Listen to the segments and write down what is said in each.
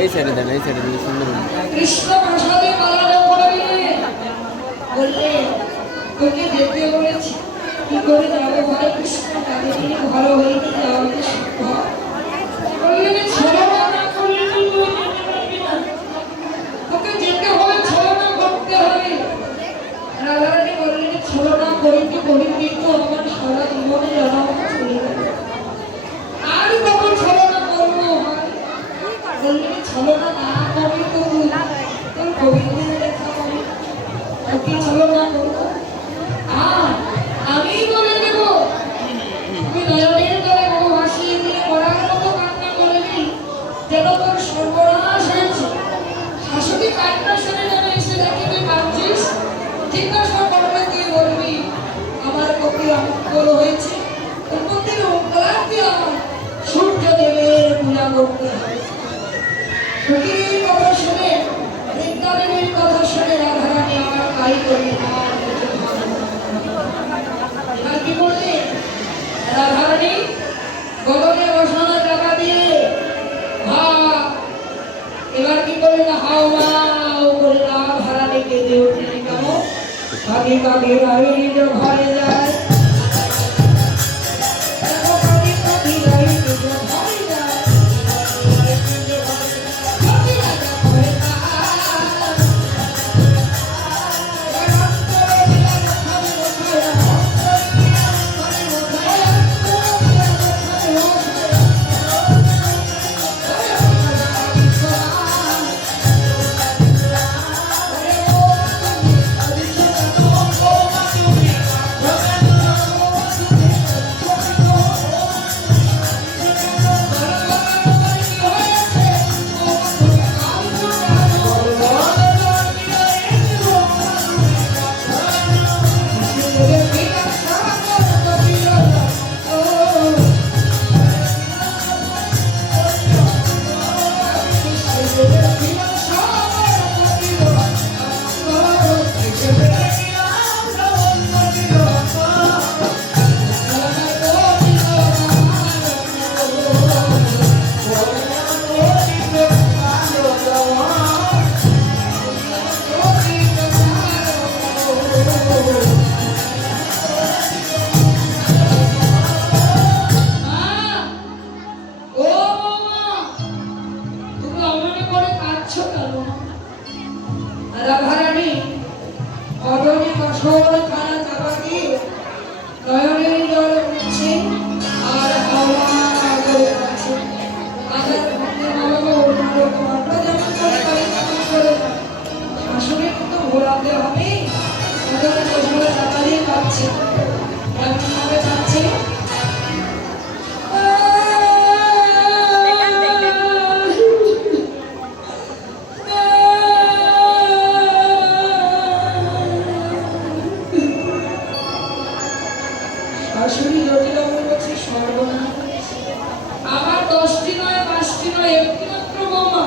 এই সাইডে দেন, এই সাইডে দিলে সুন্দর হবে। কৃষ্ণ প্রসাদে মালা বললে তোকে যেতে বলেছি, কি করে যাবো ভাই? কৃষ্ণ তাকে নিয়ে ভালো হয়ে যাওয়া বললেন ছলনা না করলে তুই যেতে পারবি না, তোকে যেতে হবে, ছলনা করতে হবে। রাধারানী বললেন ছলনা করিতে করিতে তো আমার সারা জীবনে জনমত চলে গেল, আর কখন ছলনা করবো ভাই? বললেন ছলনা না করবি তো তুই তোর গোবিন্দের দেখা পাবি, তোকে ছলনা করবো আমি বলে দেব। তুই নয়নের তলে বহু হাসিয়ে দিয়ে মরার মতো কান্না করবি, যেন তোর সর্বনাশ হয়েছে। শাশুড়ি কান্না শুনে যেন এসে দেখে তুই কাঁদছিস, জিজ্ঞাসা করবে, তুই বলবি আমার পক্ষে অমঙ্গল হয়েছে, তোর পক্ষে উপলব্ধি আমার সূর্যদেবের পূজা করতে হবে। সখীর কথা শুনে, বৃন্দাবনের কথা শুনে রাধারানী আমার তাই করি না। কি করলে রাধারানী গগনে বসানো টাকা দিয়ে এবার কি করলেন? হাও মাও করে রাধারানী কেঁদে উঠলেন। কেমন কাঁদে কাঁদে রাই নিজ ঘরে যায়, রাধারানী অদনে কঠোর খানা চাপা দিয়ে নয়নের জল উঠছে আর হাওয়া করে যাচ্ছে। আজাদ ভক্তি মানব অন্যরকম, আমরা যেমন করে পারি তেমন করে শাশুড়িকে তো ঘোরাতে হবে। অদনে কঠোর চাপা দিয়ে কাঁদছে, এমন ভাবে কাঁদছে আমার 10টি নয় 5টি নয় একটি মাত্র বৌমা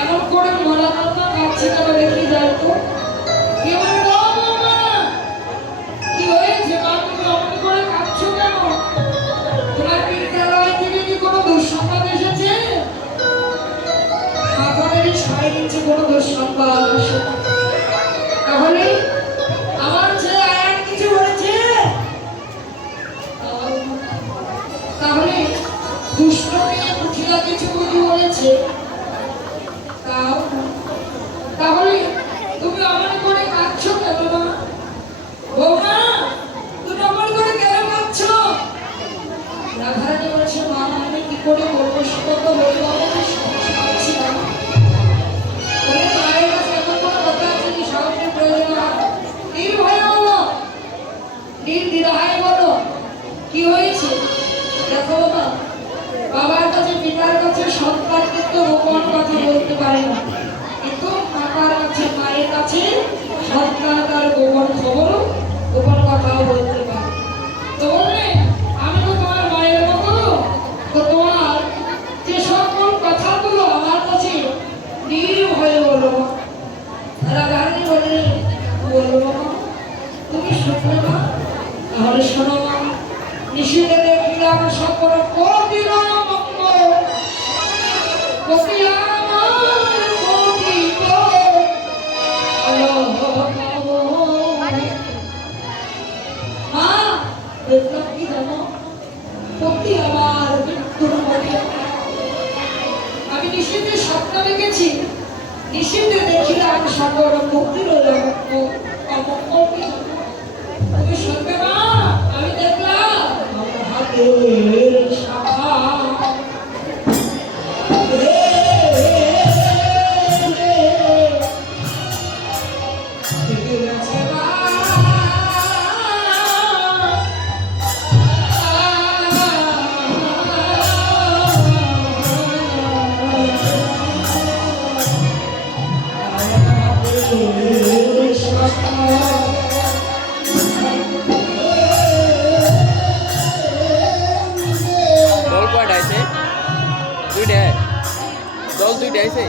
এমন করে মরা কথা কাছে কেন রেখে যায় তো? কি হয়েছে মা, তুমি অমন করে কাঁদছো কেন? তোমার বিদ্যালয় থেকে কি কোনো দুঃসংবাদ এসেছে? মাথায় সাড়ে নিচ্ছে কোনো দুঃসংবাদ আসে, তাহলে আমার ছেলে আয়ান কিছু বলেছে? তাহলে দুষ্ট মেয়ে পুঠিয়া কিছু বুঝি বলেছে? তাহলে তুমি অমন করে কাঁদছো কেন মা? বৌমা, তুমি অমন করে কেন কাঁদছো? রাধারানী বলছে, মা আমি কি করে বলবো, সে কথা বলবো পাচ্ছি না। মায়ের কাছে এমন কোনো কথা আছে কি সাহায্যের প্রয়োজন হয়? নির্ভয়ে বলো, নির্দ্বিধায় বলো, কি হয়েছে? দেখো বাবা, বাবার কাছে পিতার কাছে সন্তান কিন্তু গোপন কথা বলতে পারে না, কিন্তু মাতার কাছে মায়ের কাছে সন্তান তার গোপন খবর গোপন কথাও বলতে পারে। তো বললে আমি তো তোমার মায়ের মতো, তো তোমার যে সকল কথাগুলো আমার কাছে নির্ভয়ে বলবো। রাধারানী বললেন, বলবো নিষিদ্ধে দেখিলাম সাগর মুক্তির অমঙ্গল কিছু। তুমি শুনবে মা, আমি দেখলাম আমার হাতের শাখা দল কয়টা আছে? দুইটা। দল দুইটা আছে।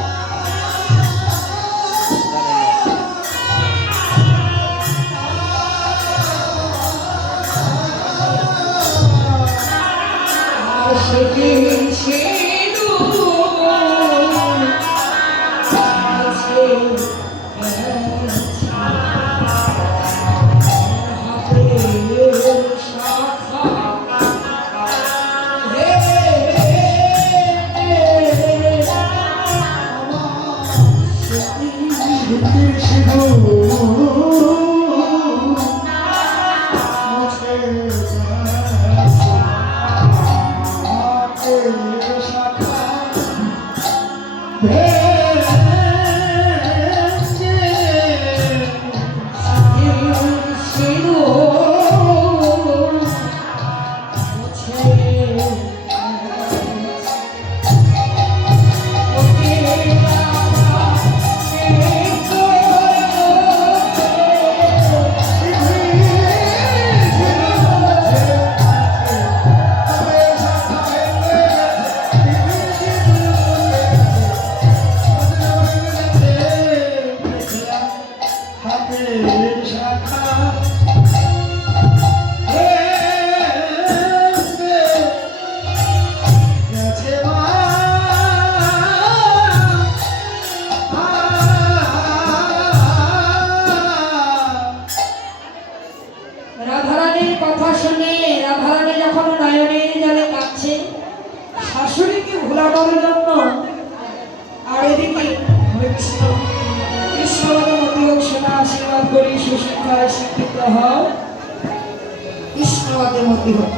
রাধারানীর কথা শুনে রাধারানী যখন নয়নের জলে কাঁদছে শাশুড়িকে ভোলানোর জন্য, আর এদিকে কৃষ্ণ কৃষ্ণবাদী সেনা আশীর্বাদ করি সুশিক্ষায় শিক্ষিত হও, কৃষ্ণবাদের মধ্যে হোক।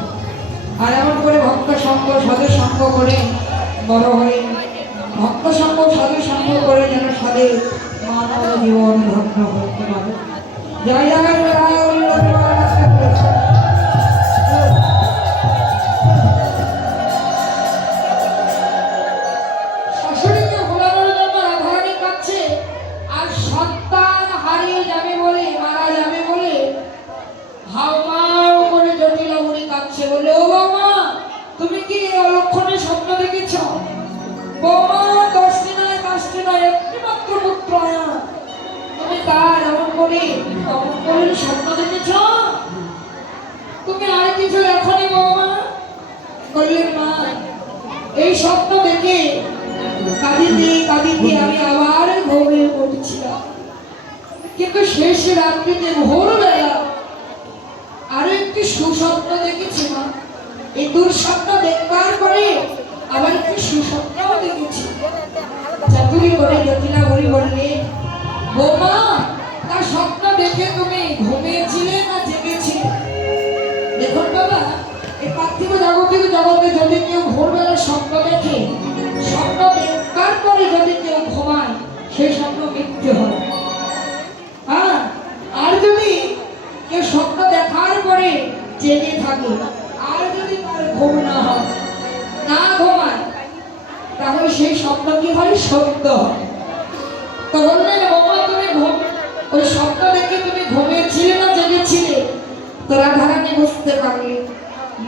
আর এমন করে ভক্ত সঙ্গ সাধু সঙ্গ করে বড় হয়ে ভক্ত সঙ্গ সাধু সঙ্গ করে যেন সাধে মানব জীবন ধন্য করতে পারে। জয় শাশুড়িকে ভোলানোর জন্য রাধারানী কাঁদছে, আর সন্তান হারিয়ে যাবে বলে, মারা যাবে বলে হাওমাও করে জটিল উনি কাঁদছে বলে, ও বাবা তুমি কি অলক্ষণে স্বপ্ন দেখেছ? বৌমা 10টি নয় 5টি নয়, একটি মাত্র পুত্র তুমি তার এমন করে স্বপ্ন দেখেছ? তুমি আর কিছু দেখনি বৌমা? বললেন মা এই স্বপ্ন দেখে কাঁদিতে কাঁদিতে আমি আবার ঘুমিয়ে পড়েছিলাম, কিন্তু শেষ রাত্রিতে ভোরবেলা আরো একটি সুস্বপ্ন দেখেছি মা। এই দুঃস্বপ্ন দেখবার পরে আবার একটি সুস্বপ্নও দেখেছি। চাতুরি করে জটিলা বলি বললে, বৌমা তার স্বপ্ন দেখে তুমি ঘুমিয়েছিলে না জেগেছিলে? দেখুন বাবা, এই পার্থিব জাগতিক জগতে যদি কেউ ভোরবেলা স্বপ্ন দেখে, স্বপ্ন দেখবার পরে যদি কেউ ঘুমায়, সেই স্বপ্ন মিথ্যে হয়। হ্যাঁ, আর যদি কেউ স্বপ্ন দেখার পরে জেগে থাকে, আর যদি তার ঘুম না হয়, না ঘুমায়, তাহলে সেই স্বপ্ন কি হয়? সত্য হয়। তো বললেন বাবা তুমি ওই স্বপ্ন দেখে তুমি ঘুমিয়েছিলে না জেগেছিলে? তো রাধারানী বুঝতে পারলে,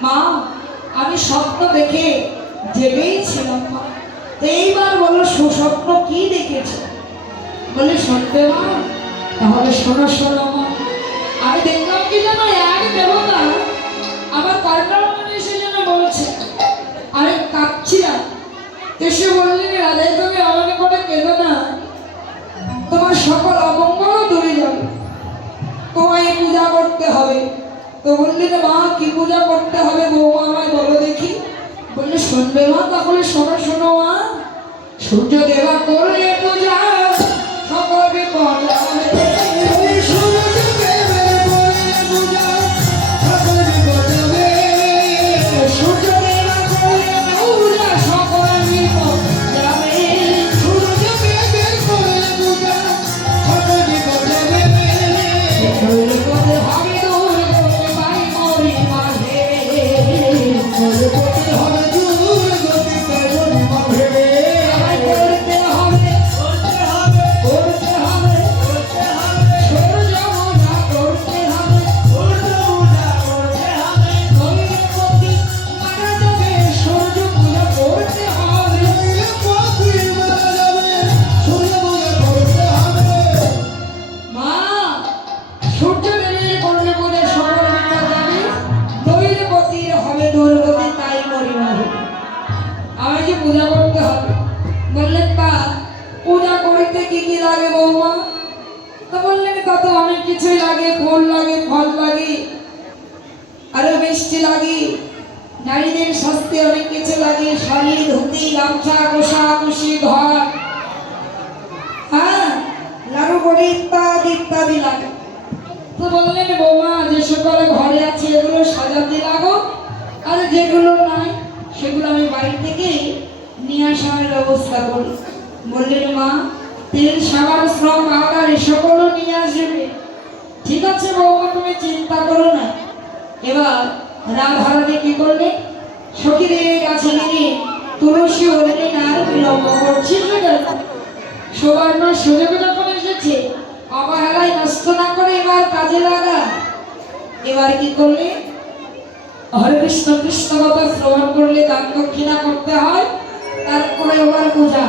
মা আমি স্বপ্ন দেখে জেগেই ছিলাম মা। তো এইবার বলো সুস্বপ্ন কি দেখেছো? বলে শুনবে মা? তাহলে শোনো শোনো মা। আমি দেখলাম কি জানো, এক দেবতা আমার কর্ণমণি এসে যেন বলছে, আমি কাঁদছিলাম, এসে বললেন রাধে তুমি আমাকে করে কেঁদো না, তোমার সকল অমঙ্গল দূরে যাবে, তোমায় পূজা করতে হবে। তো বললেন মা কি পূজা করতে হবে বৌমা আমায় বলো দেখি। বললে শুনবে মা? তাহলে শোনো শোনো মা। সূর্য দেবা করলে তো কি কি লাগে বৌমা? তো বললেন কত অনেক কিছুই লাগে, ফুল লাগে, ফল লাগে, আরো মিষ্টি লাগে, নারীদের স্বাস্থ্যে অনেক কিছু লাগে, শাড়ি, ধুতি, গামছা, কোষা, কুশি, ঘর, হ্যাঁ, লাড়ু কড়ি ইত্যাদি ইত্যাদি লাগে। তো বললেন বৌমা যে সকল ঘরে আছে এগুলো সাজাতে লাগো, আর যেগুলো নাই সেগুলো আমি বাড়ি থেকে নিয়ে আসার ব্যবস্থা করি। বললেন মা তেল, সাবান, শ্রম, আগার এ সকলও নিয়ে আসবে। ঠিক আছে বৌমা, তুমি চিন্তা করো না। এবার রাধারানী কি করলে, সখীদের কাছে নিয়ে তুলসী বললেন আর বিলম্ব করছিস না কেন? সুবর্ণ সুযোগ যখন এসেছে অবহেলায় নষ্ট না করে এবার কাজে লাগা। এবার কি করলে, হরে কৃষ্ণ কৃষ্ণ কথা শ্রবণ করলে দান দক্ষিণা করতে হয়, তারপরে এবার পূজা।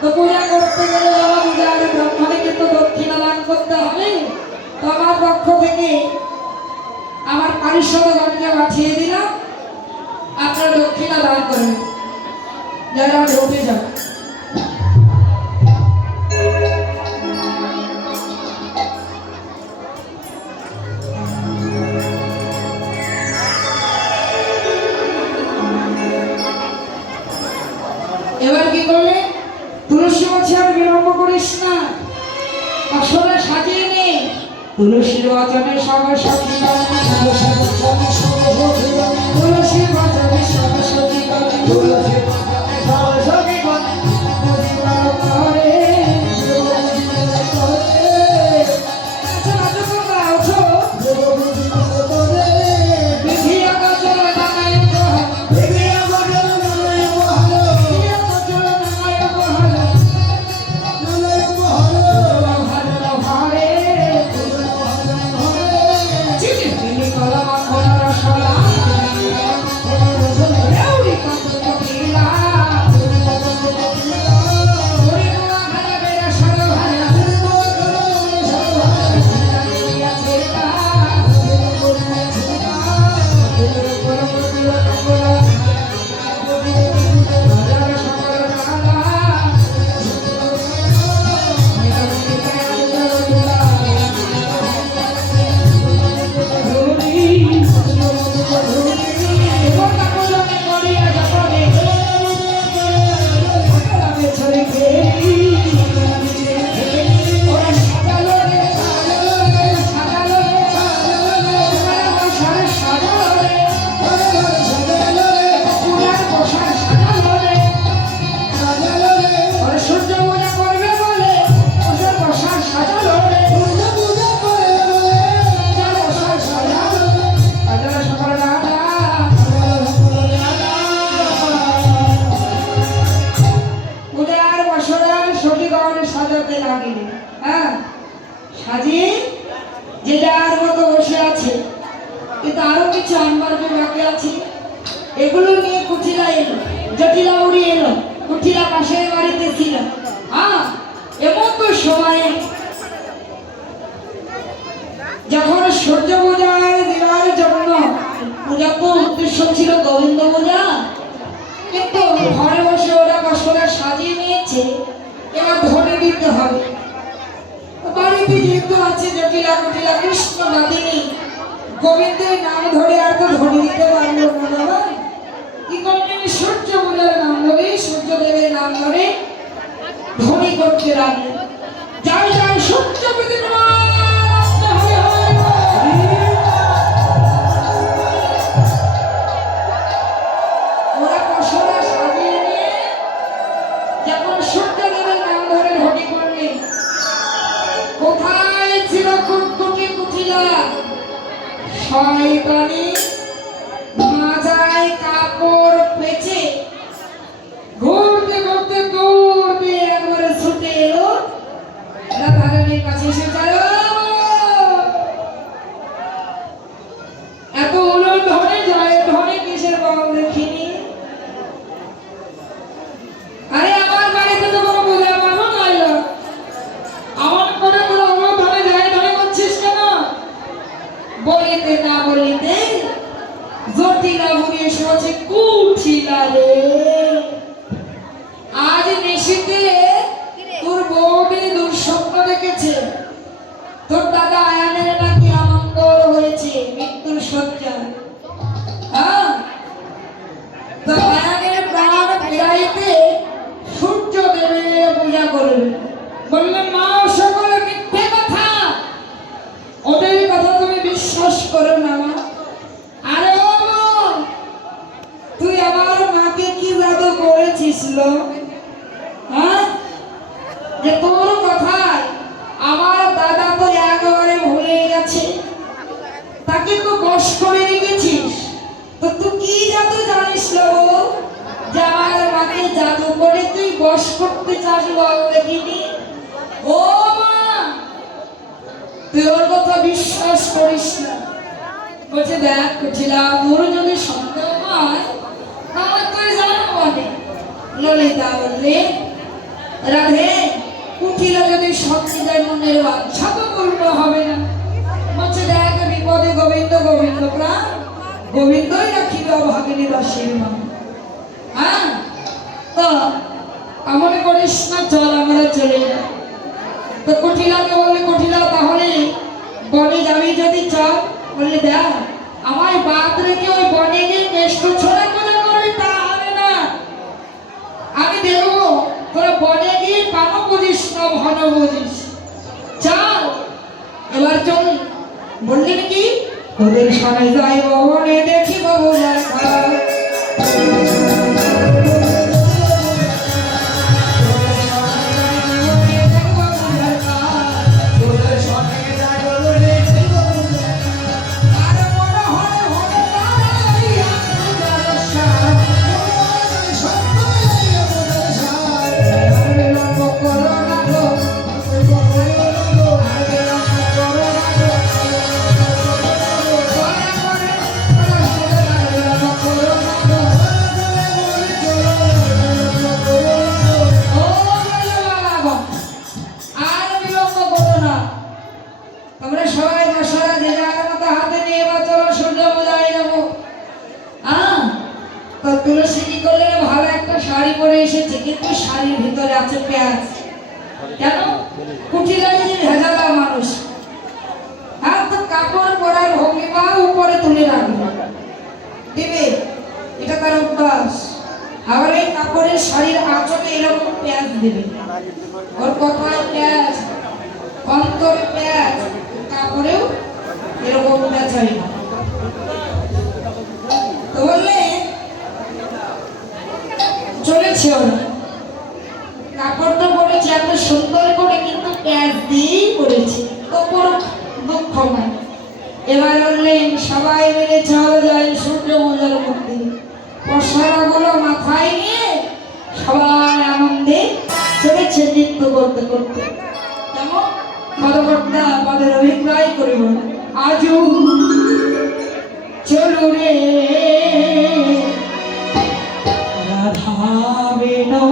তো পূজা করতে গেলে বাবা পূজার ব্রাহ্মণে কিন্তু দক্ষিণা দান করতে হবে। তো আমার পক্ষ থেকে আমার পারিষদগণকে পাঠিয়ে দিলাম, আপনারা দক্ষিণা দান করবেন যারা ঢুকে যান। এবার কি করলে, তুলসী গাছে আর বিলম্ব করিস না, আসলে সাজিয়ে নে। তুলসীর বচনে সব সখী গণ, তুলসীর বচনে সব সখী গণ, তুলসীর বচনে সব সখী গণ, তুলসীর বচনে সব সখী গণ, মুদিবার ঘরে মুদিবার ঘরে। আচ্ছা আচ্ছা তোমরা ওঠো, মুদিবার ঘরে বিধিয়া গজল নামায় বহাল, বিধিয়া গজল নামায় বহাল, বিধিয়া গজল নামায় বহাল, নামায় বহাল, বহাল ঘরে চিনি কলম খোলার সলা, রেউড়ি কত কপিলা, ওরে গোয়া ঘরে বেড়া সর ঘরে, আছে তা সাজাতে লাগিনি। হ্যাঁ, সাজিয়ে যে যার মতো বসে আছে, কিন্তু আরো কিছু আনবার যে বাকি আছে এগুলো নিয়ে কুঠিলা এলো, জটিলা উড়ি এলো, কুঠিলা পাশের বাড়িতে ছিল। হ্যাঁ, এমন তো সময়ে যখন সূর্য পূজায় দেওয়ার জন্য, পূজা তো উদ্দেশ্য ছিল গোবিন্দ পূজা, কিন্তু ঘরে বসে ওরা বসরা সাজিয়ে নিয়েছে, এবার ধরে দিতে হবে। বাড়িতে যেহেতু আছে জটিলা কুটিলা কৃষ্ণ নাদিনী, গোবিন্দের নাম ধরে আর তো ধরে দিতে পারলো না বাবা। কি করলেন, সূর্য পূজার নাম ধরে, সূর্যদেবের নাম ধরে ধ্বনি করতে লাগলেন, যাই যাই সূর্য পূজা শয়তানি মাজায় কাপড় পেঁচে ঘুরতে ঘুরতে দৌড়ে একবারে ছুটে এলো রাধারানীর কাছে। এসে যায়, এত উলন ধরে যায়, ধরে কিসের বল দেখিনি। আরে আমার বাড়িতে তো কোনো পূজা পার্বণ হইল, আমার করে পুরো উলন ধরে যায়, ধরে করছিস কেন? বলিতে না বলিতে বললে মা সকলে মিথ্যে কথা, ওদের কথা তুমি বিশ্বাস করো না মা। আরে ও মা, তুই আমার মাকে কি জাদু করেছিস লো? হ্যাঁ, যে তোর কথায় আমার দাদা তো একেবারে ভুলে গেছে, তাকে তো বশ করে রেখেছিস। তো তুই কি জাদু জানিস লো যে আমার মাকে জাদু করে তুই বশ করতে চাস? বল দেখিনি। ও মা, তুই ওর কথা বিশ্বাস করিস না। বলছে দেখ কুচিলা, তোর যদি সন্দেহ হয় তাহলে তুই জানো বলে। ললিতা বললে রাধে, কুঠিলা যদি সত্যি যায় মনের বাঞ্ছা তো পূর্ণ হবে না। বলছে দেখ বিপদে গোবিন্দ গোবিন্দ প্রাণ, গোবিন্দই রাখিবে অভাগিনী দাসীর মা। হ্যাঁ, তো এমন করিস না, চল আমরা চলে যাই। তো কুঠিলাকে বললে কুঠিলা তাহলে বনে যাবি যদি চল। বললে দেখ আমায় বাদ রেখে ওই বনে গিয়ে কেষ্ট ছোড়া করে করবি তা হবে না। আমি দেখবো তোরা বনে গিয়ে কান বুঝিস না ঘন বুঝিস। চল এবার চল। বললি কি তোদের সবাই যাই বনে দেখি বাবু দেখা। তুলসী কি করলে ভালো একটা শাড়ি পরে এসেছে, কিন্তু শাড়ির ভিতরে আছে পেঁয়াজ। কেন? কুঠিলায় যে ভেজালা মানুষ। হ্যাঁ, তো কাপড় পরার ভঙ্গিমা উপরে তুলে রাখবে দিবে, এটা তার অভ্যাস। আবার এই কাপড়ের শাড়ির আঁচলে এরকম পেঁয়াজ দিবে। ওর কথায় পেঁয়াজ, অন্তরে পেঁয়াজ, কাপড়েও এরকম পেঁয়াজ হয় না। তো বললে চলেছে ওরা কাপড়টা পরেছে এত সুন্দর করে, কিন্তু প্যাঁচ দিয়েই পরেছে, তো কোনো দুঃখ নাই। এবার বললেন সবাই মিলে চল যাই সূর্য পূজার মন্দির। পশারাগুলো মাথায় নিয়ে সবাই আনন্দে চলেছে নৃত্য করতে করতে। যেমন পদকর্তা পদের অভিপ্রায় করে বলে আজও চলো রে রাধাবে নৌ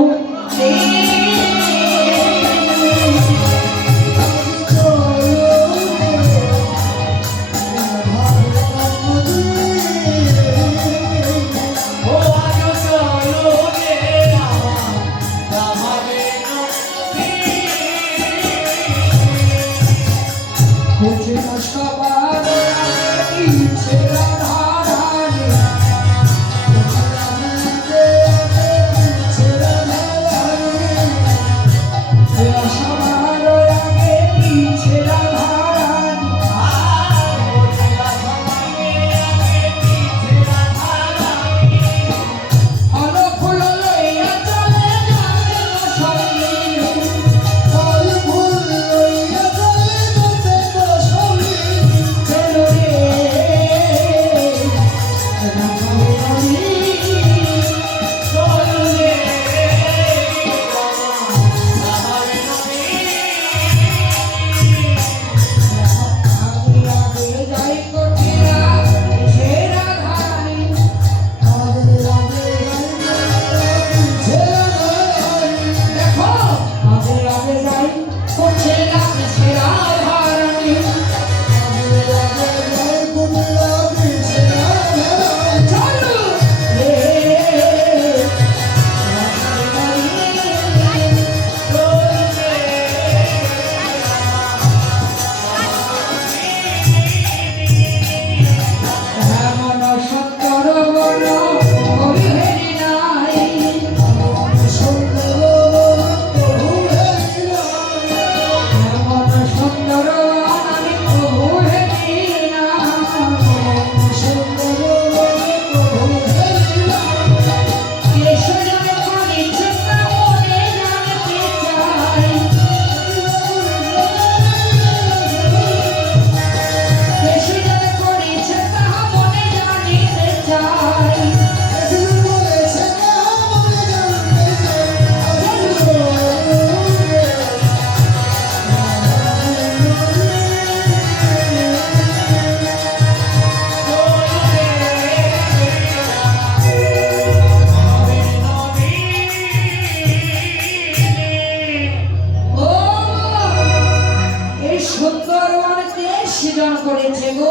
সৃজন করেছে গো,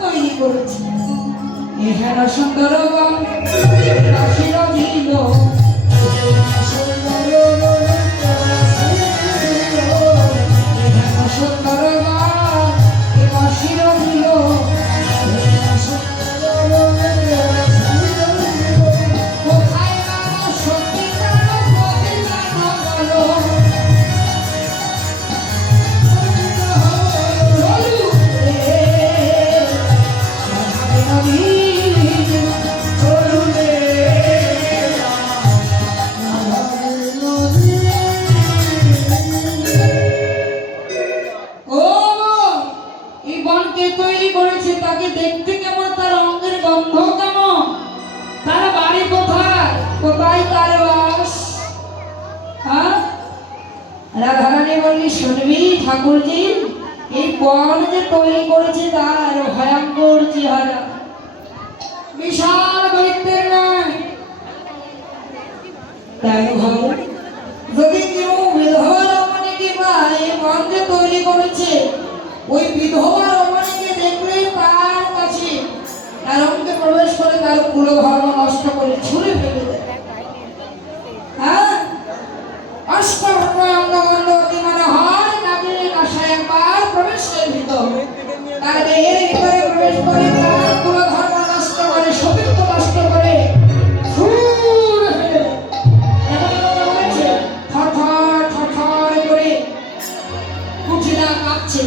তৈরি করেছে। এহেন সুন্দর বন রাশির ঝিল, এহেন সুন্দর বন রাশির ঝিল, কোথায় মানুষ সত্যিকার প্রতিদান বলো? তৈরি করেছে তাকে দেখতে কেমন, তার অঙ্গের গন্ধ কেমন, তার বাড়ি কোথায়, কোথায় তার বাস? হ্যাঁ, রাধারানী বললি শুনবি ঠাকুরজি, এই বন যে তৈরি করেছে তার ভয়ঙ্কর চেহারা, বিশাল দৈত্যের নয়। তাই ভাবো, যদি কেউ বিধবা রমণীকে পায়, এই বন যে তৈরি করেছে, ওই বিধবা রমণীকে দেখলে তার কাছে তার অঙ্গে প্রবেশ করে তার কুল ধর্ম নষ্ট করে ছুঁড়ে ফেলে দেয়। হ্যাঁ, অষ্টভঙ্গ অঙ্গবন্ধ অতি মনোহর নাগের আশায় একবার প্রবেশের ভিতর তার দেহের ভিতরে প্রবেশ করে তার কুল ধর্ম নষ্ট করে, সতীত্ব নষ্ট করে ছুঁড়ে ফেলে দেয়। এখন বলেছে থরথর থরথর করে কুঠিলা কাঁপছে,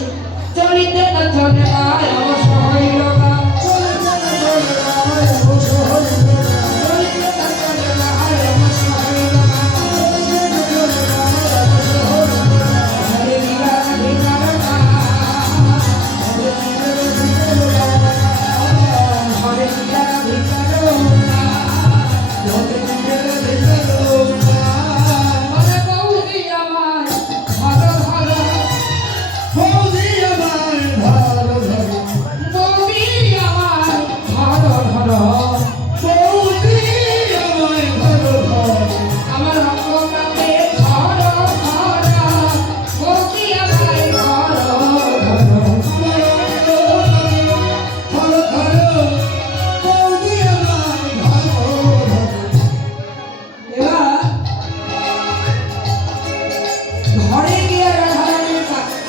চলিতে না চলে আয় অবশ্য হইল না, চলিতে না চলে আয় অবশ্য হইল না, চলিতে না চলে আয় অবশ্য হইল না, চলিতে না চলে আয় অবশ্য হইল না। হরে বিরা ভিতর না, হরে বিরা ভিতর না, হরে বিরা ভিতর না, হরে বিরা ভিতর না। হরে বৌদি আমার ধর ধর, বৌদি আমার ধর ধর, বৌদি আমার ধর ধর, বৌদি আমার ধর ধর, আমার রক্তটাকে ধর ধর, বৌদি আমার ধর ধর, ধর ধর, বৌদি আমার ধর ধর। এবার ঘরে গিয়ে রাধারানীর কাছে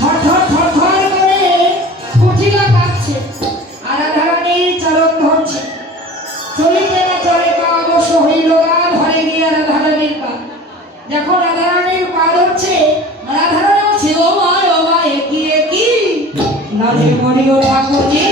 থর থর থর থর করে কুঠিলা কাঁপছে, আর রাধারানীর চরণ ধরছে, চলিতে না চলে পা অবশ্য হইল না। ঘরে গিয়ে রাধারানীর পা, যখন রাধারানীর পা ধরছে, রাধারানী বলছে ও মা একই একই নাজে মরিও ঠাকুরজি,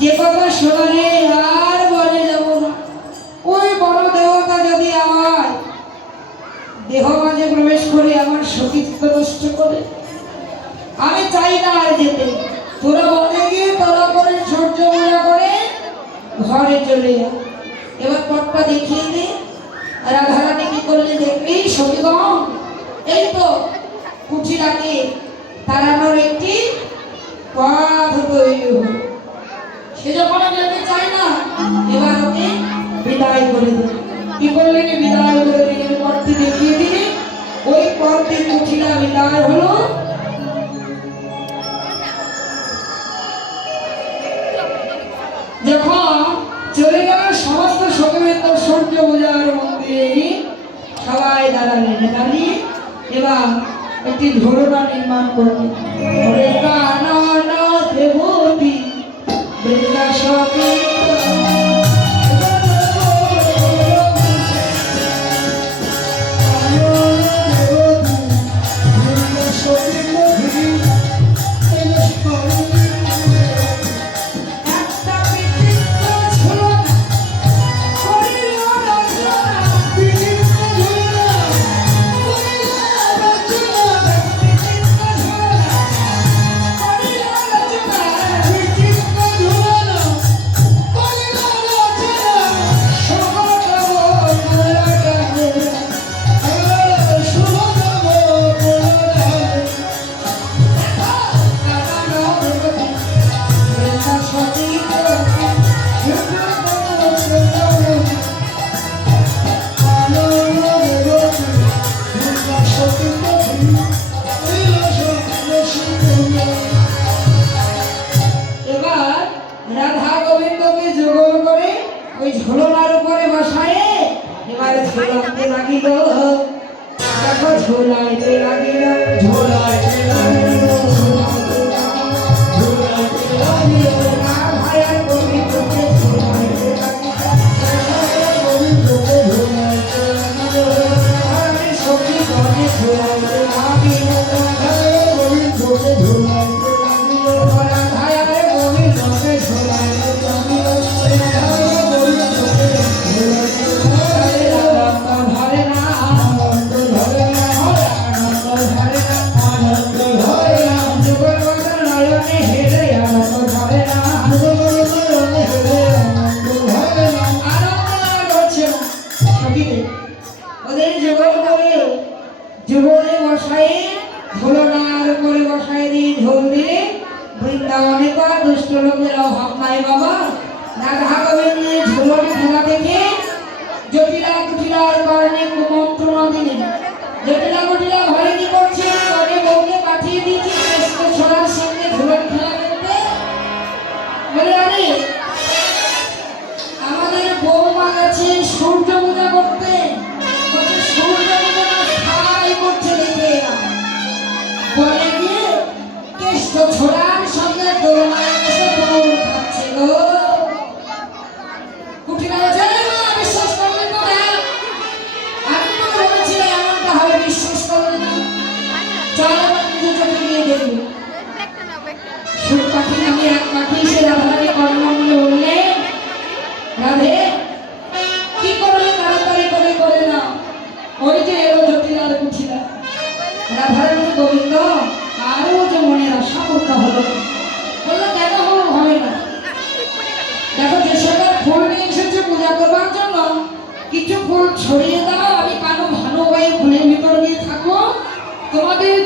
যে কথা শোনালে আর বলে যাব না। ওই বড় দেবতা যদি আমার দেহ মাঝে প্রবেশ করে আমার সতীত্ব নষ্ট করে, আমি চাই না আর যেতে। তোরা বনে গিয়ে তোরা করে সহ্য মজা করে ঘরে চলে যা। এবার পটটা দেখিয়ে দে। রাধারানী কি করলে দেখবি সতীগণ, এই তো কুঠিরাকে তাড়ানোর একটি পথ তৈরি হলো। সে যখন যেতে চায় না, এবার ওকে বিদায় করে দিল। কি করলেন? বিদায় করে দিলেন, পথটি দেখিয়ে দিলেন। ওই পথে কুঠিরা বিদায় হলো। যখন চলে গেল, সমস্ত সতীবৃন্দ সূর্য পূজার মন্দিরে সবাই দাঁড়ালেন। দাঁড়িয়ে এবার একটি ঝরনা নির্মাণ করলেন। দেবতী একটা গোবিন্দকে যুগল করে ওই ঝোলনার উপরে বসায় এবারে ঝোলাতে লাগিল। দেখো ঝোলাইতে লাগিল, ঝোলাইতে লাগিল, ঝোলাইতে লাগিল। আর ভাই আর গোবিন্দকে ঝোলাইতে লাগিল, গোবিন্দকে ঝোলাইতে লাগিল। আমি সখী গণে ঝোলাইতে লাগিল, গোবিন্দকে ঝোলাইতে লাগিল। ভাই আর গোবিন্দকে ঝোলাইতে লাগিল, জীবনে বসায় ঝোলনার উপরে বসায় দিয়ে ঝোল দিয়ে বৃন্দাবনে তো আর দুষ্ট লোকের অভাব নাই বাবা। রাধা গোবিন্দের ঝোলনে খেলা দেখে জটিলা কুটিলার কারণে কুমন্ত্রণা দিলেন। জটিলা কুটিলা ঘরে কি করছে, ঘরে বউকে পাঠিয়ে দিয়েছে কৃষ্ণ ছোড়ার সঙ্গে ঝোলন খেলা করতে। বলে আরে আমাদের বৌমা গেছে সূর্য পূজা করতে, বলছে সূর্য পূজা ছাই করছে দেখে এলাম। বলে গিয়ে কৃষ্ণ ছোড়ার সঙ্গে দোলনায় বসে দোল খাচ্ছে গো। কুটিলা বলছে বিশ্বাস করলেন তো না, আমি তো বলেছিলাম এমনটা হবে, বিশ্বাস করলেন না। চল নিজে চোখে গিয়ে দেখবো। সুর পাখি নামে এক পাখি সে রাধাকে কর্মমূলে বললে, রাধে কি করলে তাড়াতাড়ি করে করে না, ওই যে এলো জটিলার কুঠিলা। রাধার গোবিন্দ আরো যে মনের আশা করতে হলো। বললো কেন হলো, হবে না। দেখো যে সরকার ফুল নিয়ে এসেছে পূজা করবার জন্য, কিছু ফুল ছড়িয়ে দাও, আমি কানো ভালো হয়ে ফুলের ভিতর দিয়ে থাকবো, তোমাদের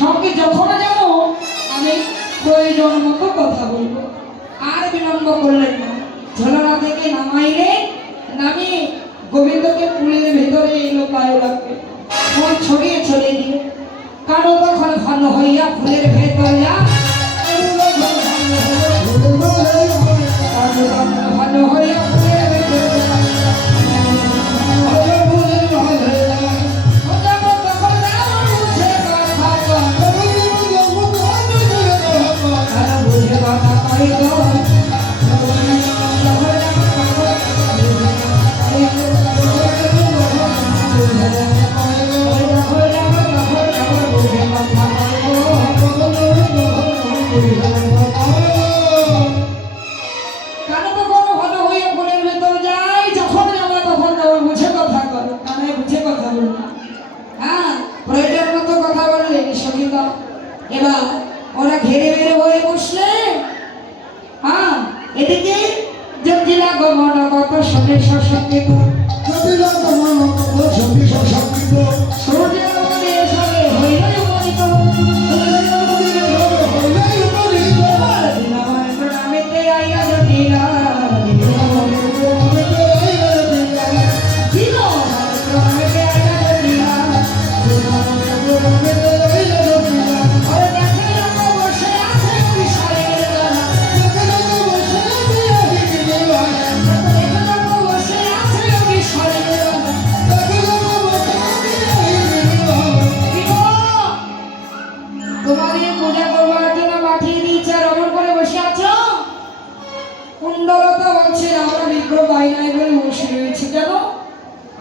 সঙ্গে যখন যাবো আমি প্রয়োজন মতো কথা বলবো। আর বিলম্ব করলেন না, ঝোলনা থেকে নামাইলে নামি গোবিন্দকে ফুলের ভিতরে এলো পায়ে লাগবে, ফুল ছড়িয়ে ছড়িয়ে দিয়ে কারো তখন ভালো হইয়া ফুলের ভেতরিয়া ভালো হইয়া ফুলের ভেতরে বুঝে কথা কই তো এবার ওরা ঘেরে বেড়ে হয়ে বসলে। হ্যাঁ এদিকে জটিলা গমনগত সঙ্গে সশঙ্কিত, জটিলা গমনগত সঙ্গে সশঙ্কিত, সূর্যের মধ্যে সঙ্গে হইলই উপনীত, হইলই উপনীত। দিনময় প্রণামিতে আইয়া জটিলা, দিনময় প্রণামিতে আইয়া জটিলা, দিনময় প্রণামিতে আইয়া জটিলা, দিনময় প্রণামিতে আইয়া জটিলা। ওরে দেখে লোক বসে আছে বিশালের গলা, দেখে লোক বসে আছে বিশালের গলা, দেখে লোক বসে আছে বিশালের গলা, দেখে লোক বসে আছে বিশালের গলা। তোমাদের পূজা করবার জন্য পাঠিয়ে দিয়েছে, আর অমর করে বসে আছো। কুণ্ডলতা বলছে আমরা বিগ্রহ বাইনায় বলে বসে রয়েছে কেন?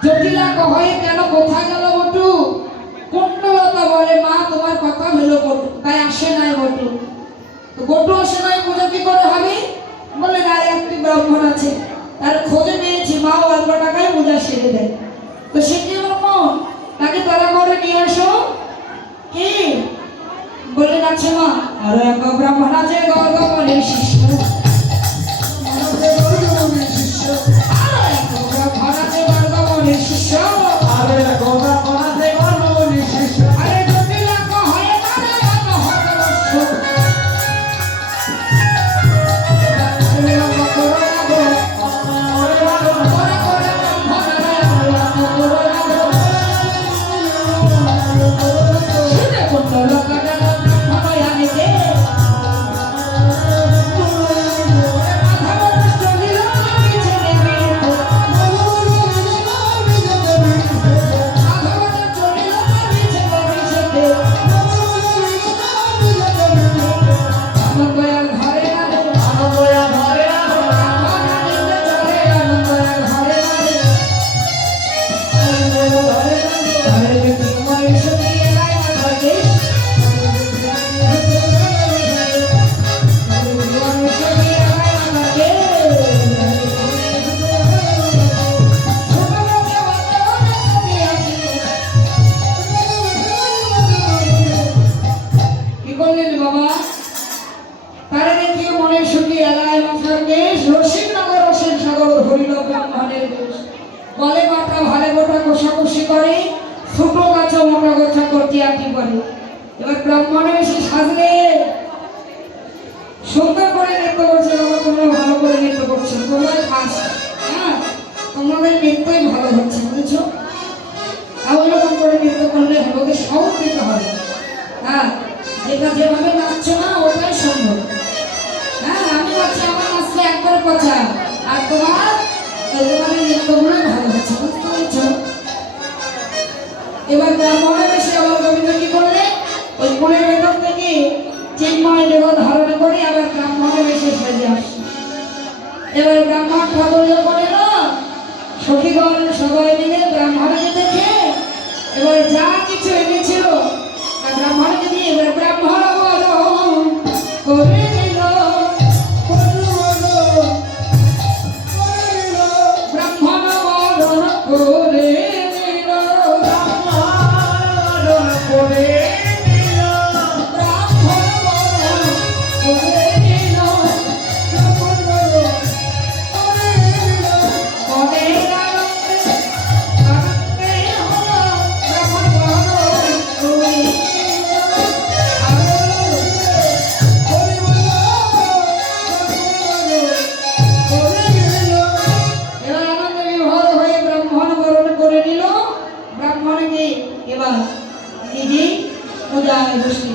জটিলা কহে কেন, কোথায় গেল বটু? কুণ্ডলতা বলে মা তোমার কথা হলো বটু, তাই আসে নাই বটু। তো বটু আসে নাই, পূজা কি করে হবে? বলে না একটি ব্রাহ্মণ আছে, তার খোঁজে নিয়েছি, মা অল্প টাকায় পূজা সেরে দেয়। তো সে কি ব্রাহ্মণ, তাকে তারা করে নিয়ে আসো। কি বলে যাচ্ছে মা, আরো এক ব্রাহ্মণ আছে গর্গমণির শিষ্য, আরো এক ব্রাহ্মণ আছে গর্গমণির শিষ্য, আরো এক ব্রাহ্মণ আছে গর্গমণির শিষ্য। আরে জটিলা কহে মানে এত হতবস্য, কুণ্ডল কাটা ব্রাহ্মণ আনিতে বলে মাথা ভালে গোটা কষাকষি করে, ছোট গাছা মোটা গাছা করতে আটি করে। এবার ব্রাহ্মণে এসে সাজলে সুন্দর করে নৃত্য করছে। বাবা তোমরা ভালো করে নৃত্য করছো, তোমরাই ফার্স্ট। হ্যাঁ, তোমাদের নৃত্যই ভালো হচ্ছে, বুঝেছো? আর ওইরকম করে নৃত্য করলে হবে, ওকে সহজ দিতে হবে। হ্যাঁ, যেটা যেভাবে নাচছো না ওটাই সুন্দর। হ্যাঁ, আমি নাচছি, আমার নাচলে একবারে পচা, আর তোমাদের নৃত্যগুলো ভালো হচ্ছে, বুঝতে পেরেছো? এবার ব্রাহ্মণের এসে আবার গোবিন্দ কি করলে, ওই কুলের ভেতর থেকে চিন্ময় দেহ ধারণ করে আবার ব্রাহ্মণের এসে সেজে আসছে। এবার ব্রাহ্মণ ঠাকুর যখন এলো, সখীগণ সবাই মিলে ব্রাহ্মণকে দেখে এবার যা কিছু এনেছিল তা ব্রাহ্মণকে দিয়ে এবার ব্রাহ্মণ বরণ করে নিল। ব্রাহ্মণ বরণ করে নিল, ব্রাহ্মণ বরণ করে নিল, ব্রাহ্মণ বরণ করে নিল। মনের আনন্দে আনন্দে হলো ব্রাহ্মণ বরণ করে নিল। এবার আনন্দে বিভোর হয়ে ব্রাহ্মণ বরণ করে নিল। ব্রাহ্মণকে এবার নিজেই পূজায় বসে।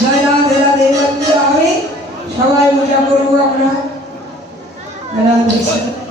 জয় রাধে রাধে রাধে, সবাই পূজা করবো আমরা। রাধে কৃষ্ণ।